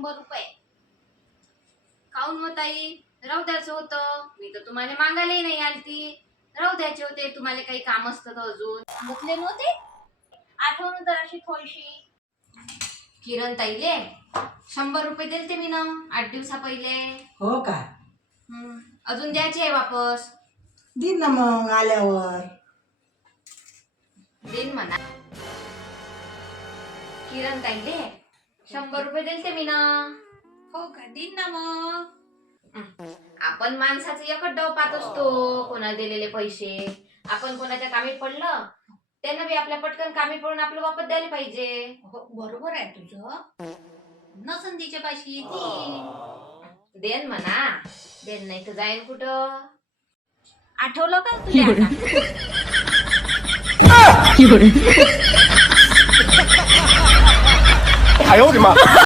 100 रुपये. काऊन मग ताई, राहू द्यायचं होतं. मी तर तुम्हाला मागायलाही नाही आलती. राहू द्यायचे होते, तुम्हाला काही काम असतं तर अजून. सांगितले नव्हते, आठवण तर अशी थोडीशी. किरण ताईले 100 रुपये दिलते मी ना 8 दिवसा पहिले. हो का? अजून द्यायचे आहे वापस. दिन ना मग आल्यावर. देईन म्हणा. किरण ताईले 100 रुपये दिलते मी ना. हो का? दिन ना मग. आपण माणसाचं एकच डाव पाहत असतो, कोणाला दिलेले पैसे. आपण कोणाच्या कामी पडलं त्यांना बी आपल्या पटकन कामी पडून आपलं वापस द्यायला पाहिजे. हो, बरोबर आहे तुझं. नसन तिच्या पाशी ती देन म्हणा. देन नाही तर जाईन कुठं. आठवलं का तुला आता?